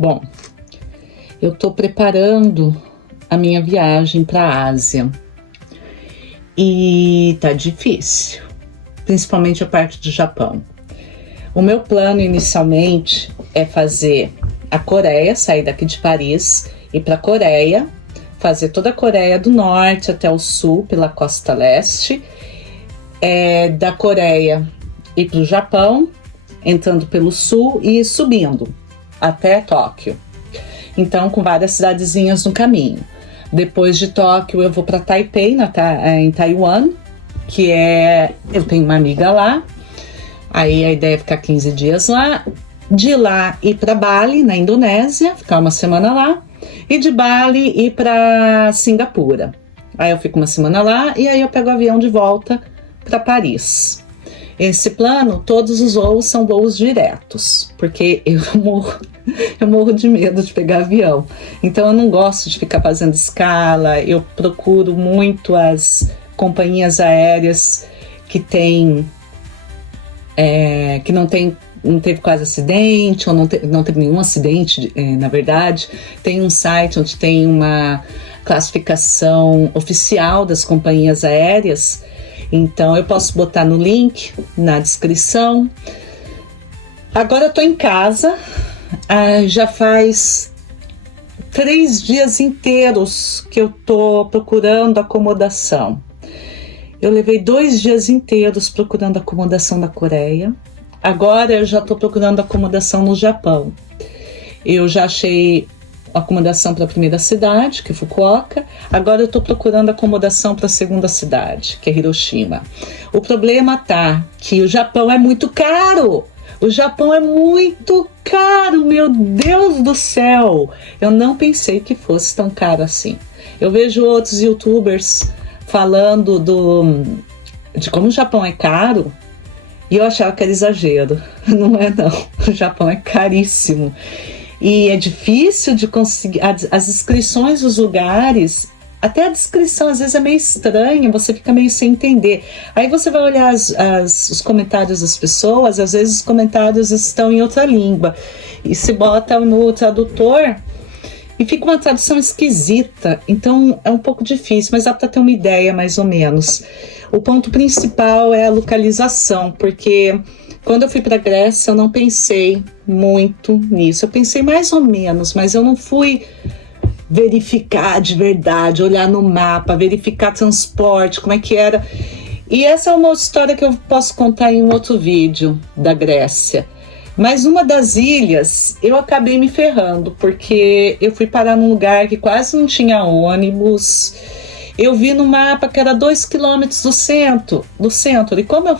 Bom, eu estou preparando a minha viagem para a Ásia e tá difícil, principalmente a parte do Japão. O meu plano inicialmente é fazer a Coreia, sair daqui de Paris, ir para a Coreia, fazer toda a Coreia do Norte até o Sul, pela costa leste, da Coreia ir para o Japão, entrando pelo Sul e subindo até Tóquio. Então, com várias cidadezinhas no caminho. Depois de Tóquio, eu vou para Taipei, em Taiwan, eu tenho uma amiga lá. Aí a ideia é ficar 15 dias lá. De lá ir para Bali, na Indonésia, ficar uma semana lá. E de Bali ir para Singapura. Aí eu fico uma semana lá e aí eu pego o avião de volta para Paris. Esse plano, todos os voos são voos diretos, porque eu morro de medo de pegar avião. Então eu não gosto de ficar fazendo escala, eu procuro muito as companhias aéreas que não teve quase acidente, ou não teve nenhum acidente, na verdade. Tem um site onde tem uma classificação oficial das companhias aéreas, então eu posso botar no link, na descrição. Agora eu tô em casa, já faz 3 dias inteiros que eu tô procurando acomodação. Eu levei 2 dias inteiros procurando acomodação na Coreia. Agora eu já estou procurando acomodação no Japão. Eu já achei acomodação para a primeira cidade, que é Fukuoka. Agora eu estou procurando acomodação para a segunda cidade, que é Hiroshima. O problema tá que o Japão é muito caro. O Japão é muito caro, meu Deus do céu. Eu não pensei que fosse tão caro assim. Eu vejo outros youtubers falando de como o Japão é caro, e eu achava que era exagero. Não é não, o Japão é caríssimo. E é difícil de conseguir, as inscrições dos lugares, até a descrição às vezes é meio estranha, você fica meio sem entender. Aí você vai olhar os comentários das pessoas, às vezes os comentários estão em outra língua, e se bota no tradutor, e fica uma tradução esquisita, então é um pouco difícil, mas dá para ter uma ideia mais ou menos. O ponto principal é a localização, porque quando eu fui para a Grécia eu não pensei muito nisso. Eu pensei mais ou menos, mas eu não fui verificar de verdade, olhar no mapa, verificar transporte, como é que era. E essa é uma história que eu posso contar em um outro vídeo da Grécia. Mas uma das ilhas eu acabei me ferrando, porque eu fui parar num lugar que quase não tinha ônibus. Eu vi no mapa que era 2 quilômetros do centro. E como eu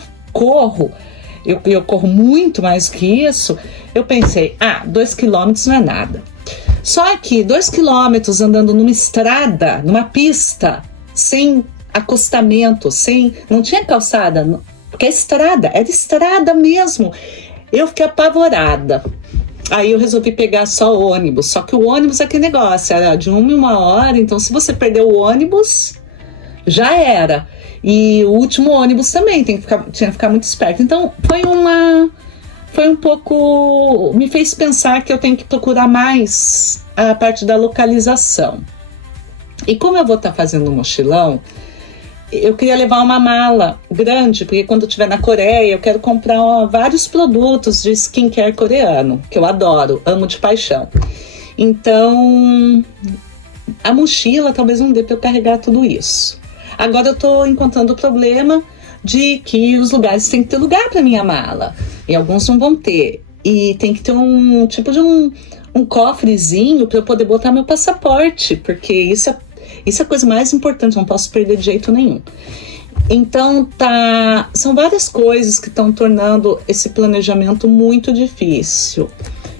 corro muito mais que isso, eu pensei, 2 quilômetros não é nada. Só que 2 quilômetros andando numa estrada, numa pista, sem acostamento, não tinha calçada, porque era estrada mesmo. Eu fiquei apavorada. Aí eu resolvi pegar só o ônibus. Só que o ônibus é aquele negócio, era de 1 em 1 hora. Então, se você perdeu o ônibus, já era. E o último ônibus também, tinha que ficar muito esperto. Então, foi um pouco... Me fez pensar que eu tenho que procurar mais a parte da localização. E como eu vou estar fazendo um mochilão, eu queria levar uma mala grande, porque quando eu estiver na Coreia, eu quero comprar vários produtos de skincare coreano, que eu adoro, amo de paixão. Então, a mochila talvez não dê para eu carregar tudo isso. Agora eu estou encontrando o problema de que os lugares têm que ter lugar para minha mala, e alguns não vão ter. E tem que ter um tipo de um cofrezinho para eu poder botar meu passaporte, porque isso é a coisa mais importante, não posso perder de jeito nenhum. Então, são várias coisas que estão tornando esse planejamento muito difícil,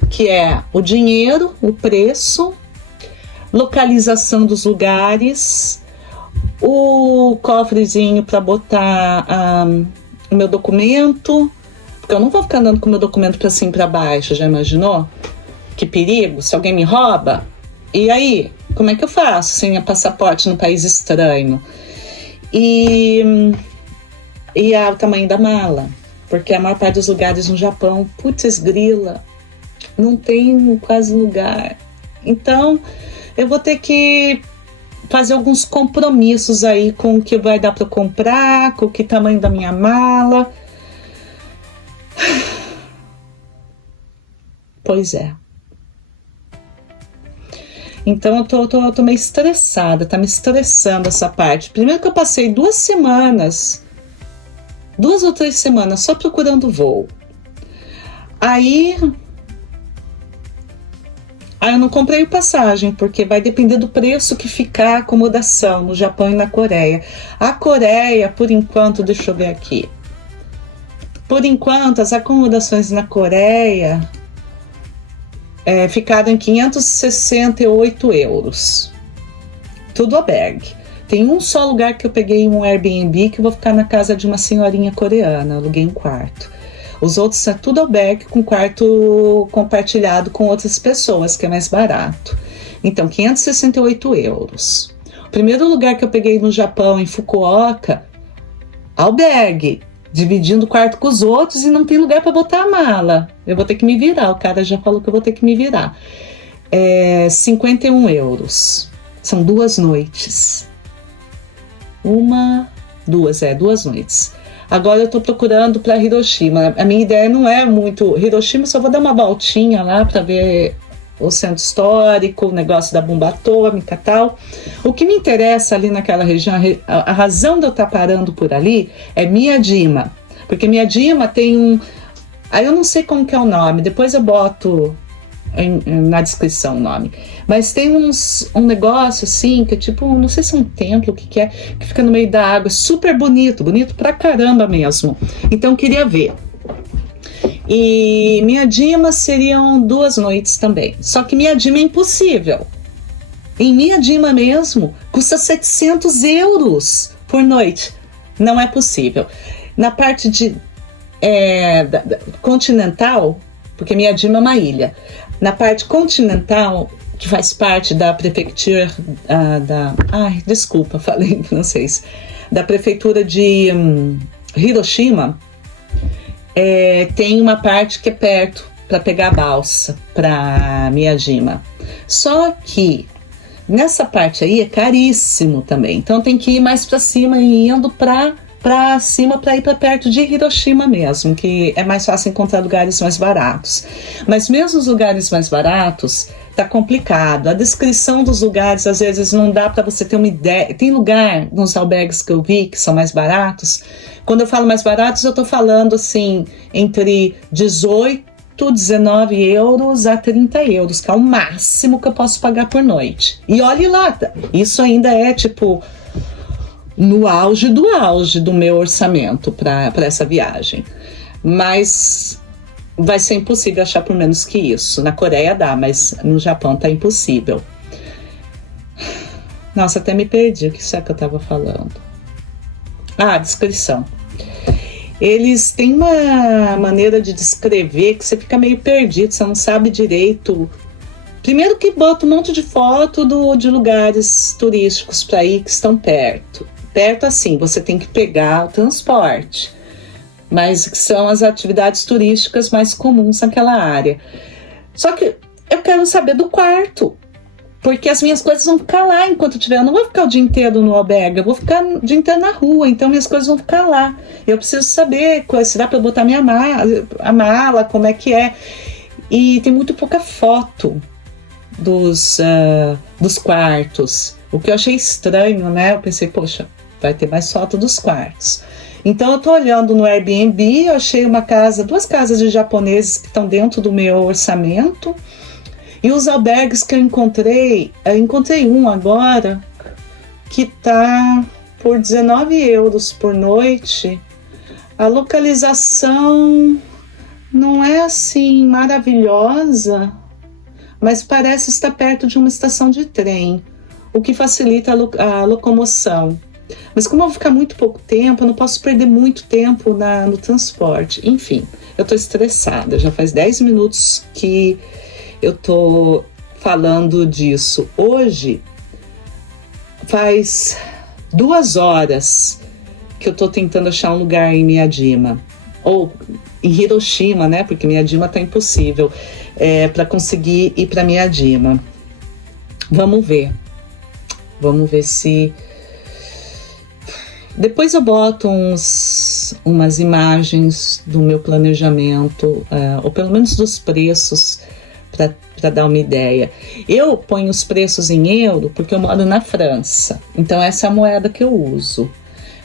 que é o dinheiro, o preço, localização dos lugares, o cofrezinho para botar o meu documento, porque eu não vou ficar andando com o meu documento para cima e para baixo, já imaginou? Que perigo, se alguém me rouba? E aí, como é que eu faço sem a passaporte num país estranho? E o tamanho da mala, porque a maior parte dos lugares no Japão, putz grila, não tem quase lugar. Então, eu vou ter que fazer alguns compromissos aí com o que vai dar para comprar, com o que tamanho da minha mala. Pois é. Então eu tô meio estressada, tá me estressando essa parte. Primeiro que eu passei 2 ou 3 semanas só procurando voo. Aí eu não comprei passagem, porque vai depender do preço que ficar a acomodação no Japão e na Coreia. A Coreia, por enquanto, deixa eu ver aqui. Por enquanto, as acomodações na Coreia ficaram em 568 euros. Tudo albergue. Tem um só lugar que eu peguei um Airbnb, que eu vou ficar na casa de uma senhorinha coreana. Aluguei um quarto. Os outros é tudo albergue com quarto compartilhado com outras pessoas, que é mais barato. Então, 568 euros. O primeiro lugar que eu peguei no Japão, em Fukuoka, albergue, dividindo o quarto com os outros e não tem lugar para botar a mala. Eu vou ter que me virar, o cara já falou que eu vou ter que me virar. 51 euros. São 2 noites. 2 noites. Agora eu estou procurando para Hiroshima. A minha ideia não é muito Hiroshima, só vou dar uma voltinha lá para ver o centro histórico, o negócio da bomba atômica e tal. O que me interessa ali naquela região, a razão de eu estar parando por ali é Miyajima. Porque Miyajima tem um... Aí eu não sei como que é o nome, depois eu boto na descrição o nome. Mas tem um negócio assim, que é tipo, não sei se é um templo, o que é, que fica no meio da água, super bonito pra caramba mesmo. Então eu queria ver. E Miyajima seriam 2 noites também. Só que Miyajima é impossível. Em Miyajima mesmo, custa 700 euros por noite. Não é possível. Na parte de continental, porque Miyajima é uma ilha. Na parte continental, que faz parte da prefeitura desculpa, falei em francês. Da prefeitura de Hiroshima, tem uma parte que é perto para pegar a balsa para Miyajima. Só que nessa parte aí é caríssimo também. Então tem que ir mais para cima e indo para cima para ir para perto de Hiroshima mesmo, que é mais fácil encontrar lugares mais baratos. Mas mesmo os lugares mais baratos, tá complicado. A descrição dos lugares, às vezes, não dá para você ter uma ideia. Tem lugar nos albergues que eu vi que são mais baratos. Quando eu falo mais baratos, eu tô falando assim, entre 18, 19 euros a 30 euros, que é o máximo que eu posso pagar por noite. E olhe lá, isso ainda é tipo no auge do meu orçamento para essa viagem. Mas vai ser impossível achar por menos que isso. Na Coreia dá, mas no Japão tá impossível. Nossa, até me perdi. O que é que eu tava falando? Descrição. Eles têm uma maneira de descrever que você fica meio perdido, você não sabe direito. Primeiro que bota um monte de foto de lugares turísticos para ir que estão perto. Perto assim, você tem que pegar o transporte, mas que são as atividades turísticas mais comuns naquela área. Só que eu quero saber do quarto, porque as minhas coisas vão ficar lá enquanto eu estiver. Eu não vou ficar o dia inteiro no albergue, eu vou ficar o dia inteiro na rua, então minhas coisas vão ficar lá. Eu preciso saber se dá para eu botar a mala, como é que é. E tem muito pouca foto dos quartos, o que eu achei estranho, né? Eu pensei, poxa, vai ter mais foto dos quartos. Então eu tô olhando no Airbnb, eu achei 2 casas de japoneses que estão dentro do meu orçamento. E os albergues que eu encontrei um agora que tá por 19 euros por noite. A localização não é assim maravilhosa, mas parece estar perto de uma estação de trem, o que facilita a locomoção. Mas como eu vou ficar muito pouco tempo, eu não posso perder muito tempo no transporte. Enfim, eu tô estressada. Já faz 10 minutos que eu tô falando disso. Hoje faz 2 horas que eu tô tentando achar um lugar em Miyajima. Ou em Hiroshima, né? Porque Miyajima tá impossível. para conseguir ir para minha Dima. Vamos ver se... Depois eu boto umas imagens do meu planejamento, ou pelo menos dos preços, para dar uma ideia. Eu ponho os preços em euro porque eu moro na França, então essa é a moeda que eu uso.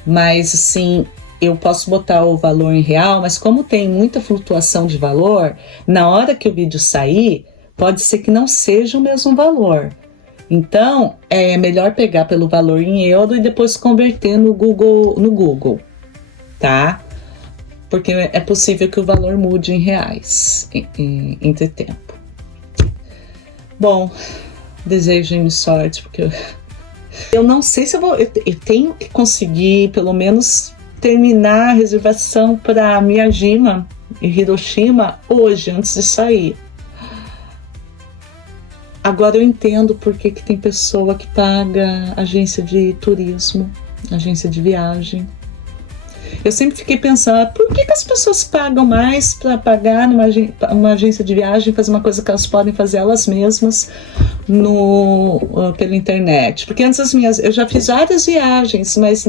Mas assim, eu posso botar o valor em real, mas como tem muita flutuação de valor, na hora que o vídeo sair, pode ser que não seja o mesmo valor. Então, é melhor pegar pelo valor em euro e depois converter no Google, tá? Porque é possível que o valor mude em reais entre tempo. Bom, desejem-me sorte, porque eu não sei se eu vou... Eu tenho que conseguir, pelo menos, terminar a reservação para Miyajima e Hiroshima hoje, antes de sair. Agora eu entendo por que tem pessoa que paga agência de turismo, agência de viagem. Eu sempre fiquei pensando, por que as pessoas pagam mais para pagar numa agência de viagem, fazer uma coisa que elas podem fazer elas mesmas pela internet? Porque antes eu já fiz várias viagens, mas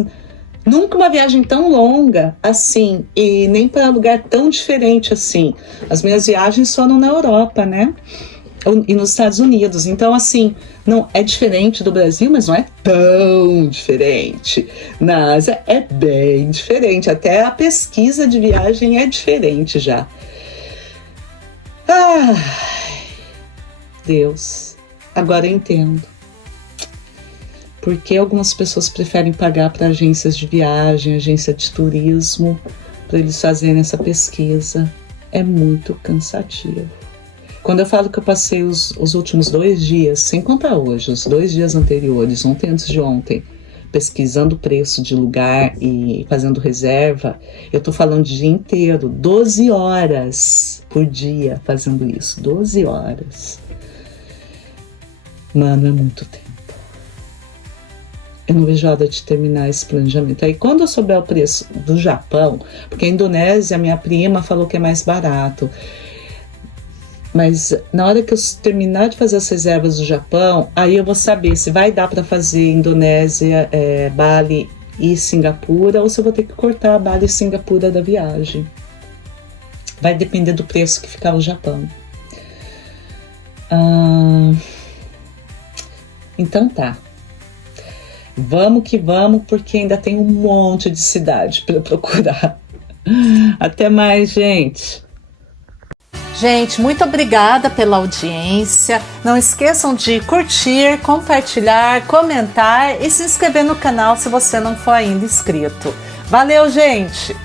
nunca uma viagem tão longa assim, e nem para lugar tão diferente assim. As minhas viagens foram na Europa, né? E nos Estados Unidos. Então, assim, não é diferente do Brasil, mas não é tão diferente. Na Ásia é bem diferente. Até a pesquisa de viagem é diferente já. Ai, Deus. Agora eu entendo. Por que algumas pessoas preferem pagar para agências de viagem, agência de turismo, para eles fazerem essa pesquisa. É muito cansativo. Quando eu falo que eu passei os últimos 2 dias, sem contar hoje, os 2 dias anteriores, ontem antes de ontem, pesquisando o preço de lugar e fazendo reserva, eu tô falando o dia inteiro, 12 horas por dia fazendo isso, 12 horas. Mano, é muito tempo. Eu não vejo a hora de terminar esse planejamento. Aí quando eu souber o preço do Japão, porque a Indonésia, minha prima falou que é mais barato, mas na hora que eu terminar de fazer as reservas do Japão, aí eu vou saber se vai dar para fazer Indonésia, Bali e Singapura, ou se eu vou ter que cortar Bali e Singapura da viagem. Vai depender do preço que ficar o Japão. Então tá. Vamos que vamos, porque ainda tem um monte de cidade para procurar. Até mais, gente! Gente, muito obrigada pela audiência. Não esqueçam de curtir, compartilhar, comentar e se inscrever no canal se você não for ainda inscrito. Valeu, gente!